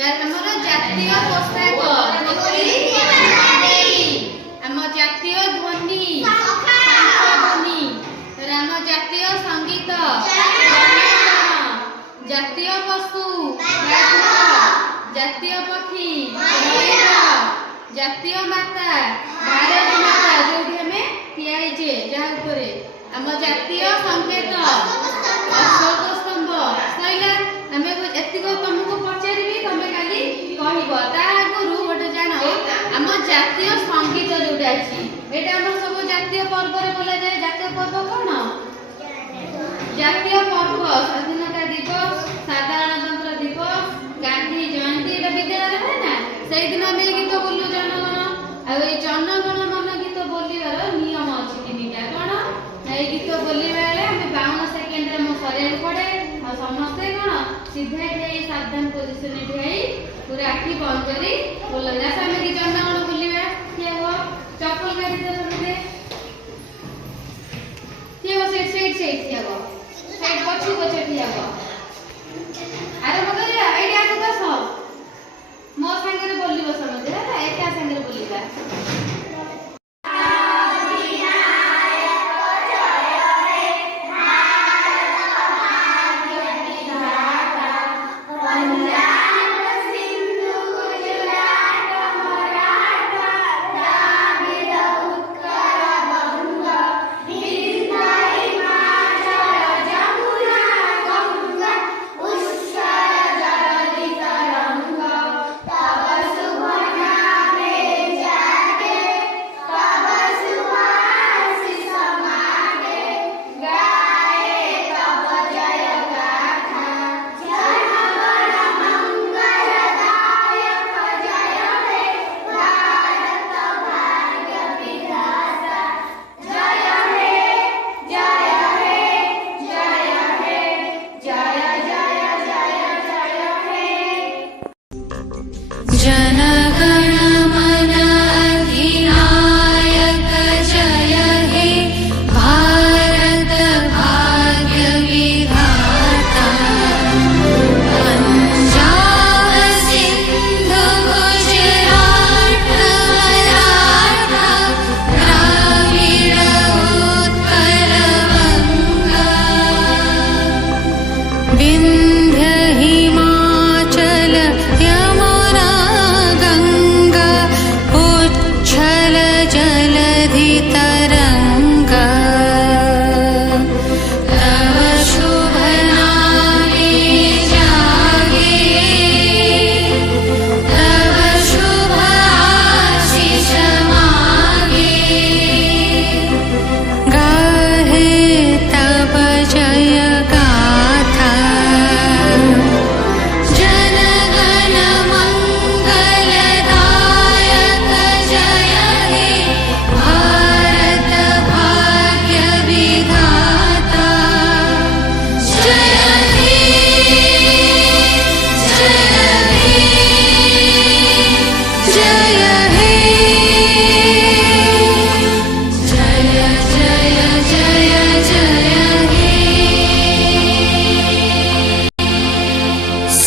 ଆମର ଜାତୀୟ ପୋଷାକ ଆମ ଜାତୀୟ ଧ୍ୱନି ଧ୍ୱନି ଆମ ଜାତୀୟ ସଙ୍ଗୀତ ଜାତୀୟ ପଶୁ ଜାତୀୟ ପକ୍ଷୀ ଜାତୀୟ ମାତା ଭାରତ ମାତା ଯୋଉଠି ଆମେ ଠିଆ ହେଇଛେ ଯାହା ଉପରେ ଆମ ଜାତୀୟ ସଂକେତ ଅଶୋକ ସ୍ତମ୍ଭ ସଇଲା। ଆମେ ଏତିକ ତମକୁ ପଚାରିବି ତମେ କାଲି କହିବ। ତା ଆଗରୁ ଗୋଟେ ଜାଣ ଆମ ଜାତୀୟ ସଙ୍ଗୀତ ଯୋଉଟା ଅଛି ଏଇଟା ଆମର ସବୁ ଜାତୀୟ ପର୍ବରେ ବୋଲାଯାଏ। ଜାତୀୟ ପର୍ବ କଣ? ଜାତୀୟ ପର୍ବ ସ୍ୱାଧୀନତା ଦିବସ ସାଧାରଣତନ୍ତ୍ର ଦିବସ ଗାନ୍ଧୀ ଜୟନ୍ତୀ ଏଇଟା ବିଦ୍ୟାଳୟରେ ହୁଏ ନା। ସେଇଦିନ ଆମେ ଗୀତ ବୋଲୁ ଜନଗଣ। ଆଉ ଏଇ ଜନଗଣ ମନ ଗୀତ ବୋଲିବାର ନିୟମ ଅଛି ତିନିଟା। କଣ? ଏଇ ଗୀତ ବୋଲିବା ବେଳେ ଆମେ 52 ସେକେଣ୍ଡରେ ମୁଁ ସରିବାକୁ ପଡେ। ଆଉ ସମସ୍ତେ କଣ ସିଧା ଠିଆ ସାବଧାନ ପୋଜିସନରେ ଠିଆ ପୁରା ଆଖି ବନ୍ଦ କରି ବୋଲନ୍ତି। ଆସ ଆମେ କି ଜନଗଣ ବୋଲିବା। ଠିଆ ହୁଅ ଚପଲ କାଢି ଦିଅ ସମସ୍ତେ। ଠିଆ ହୁଅ ସେଇଠି ଠିଆ ହୁଅ ସେଇଠି ପଛକୁ ଠିଆ ହୁଅ। ଆରମ୍ଭ କରିବା। ଏଇଠି ଆଗକୁ ଆସ ମୋ ସାଙ୍ଗରେ ବୋଲିବ ସମସ୍ତେ ହେଲା ଏକା ସାଙ୍ଗରେ ବୋଲିବା।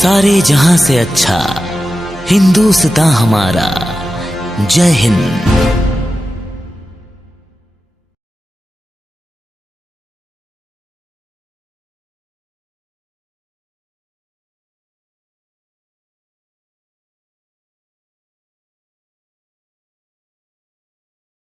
सारे जहां से अच्छा हिंदुस्तान हमारा। जय हिंद।